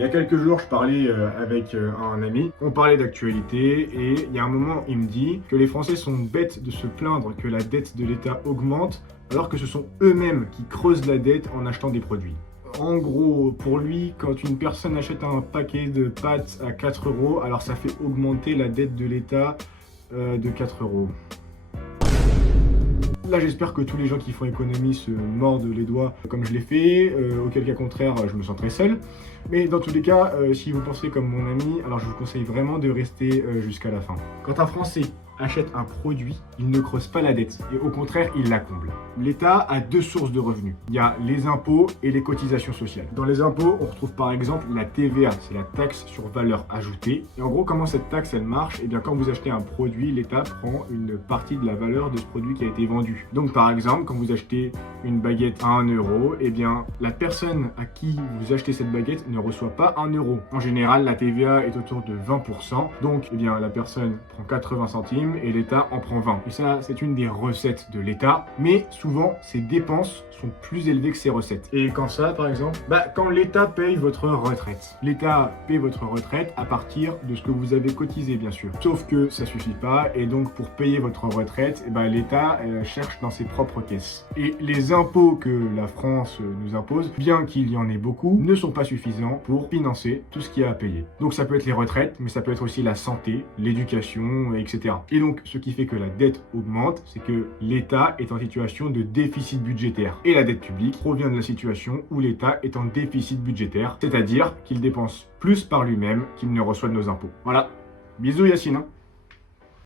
Il y a quelques jours, je parlais avec un ami, on parlait d'actualité et il y a un moment, il me dit que les Français sont bêtes de se plaindre que la dette de l'État augmente alors que ce sont eux-mêmes qui creusent la dette en achetant des produits. En gros, pour lui, quand une personne achète un paquet de pâtes à 4 euros, alors ça fait augmenter la dette de l'État de 4 euros. Là, j'espère que tous les gens qui font économie se mordent les doigts comme je l'ai fait, auquel cas contraire, je me sens très seul. Mais dans tous les cas, si vous pensez comme mon ami, alors je vous conseille vraiment de rester jusqu'à la fin. Quand un Français achète un produit, il ne creuse pas la dette et au contraire, il la comble. L'État a deux sources de revenus. Il y a les impôts et les cotisations sociales. Dans les impôts, on retrouve par exemple la TVA, c'est la taxe sur valeur ajoutée. Et en gros, comment cette taxe elle marche? Eh bien, quand vous achetez un produit, l'État prend une partie de la valeur de ce produit qui a été vendu. Donc par exemple, quand vous achetez une baguette à 1 euro, eh bien, la personne à qui vous achetez cette baguette ne reçoit pas 1 euro. En général, la TVA est autour de 20%. Donc, eh bien, la personne prend 80 centimes et l'État en prend 20. Et ça, c'est une des recettes de l'État. Mais souvent, ses dépenses sont plus élevées que ses recettes. Et quand ça, par exemple? Quand l'État paye votre retraite. L'État paye votre retraite à partir de ce que vous avez cotisé, bien sûr. Sauf que ça suffit pas. Et donc, pour payer votre retraite, l'État cherche dans ses propres caisses. Et les impôts que la France nous impose, bien qu'il y en ait beaucoup, ne sont pas suffisants pour financer tout ce qu'il y a à payer. Donc ça peut être les retraites, mais ça peut être aussi la santé, l'éducation, etc. Et donc ce qui fait que la dette augmente, c'est que l'État est en situation de déficit budgétaire. Et la dette publique provient de la situation où l'État est en déficit budgétaire, c'est-à-dire qu'il dépense plus par lui-même qu'il ne reçoit de nos impôts. Voilà. Bisous Yacine.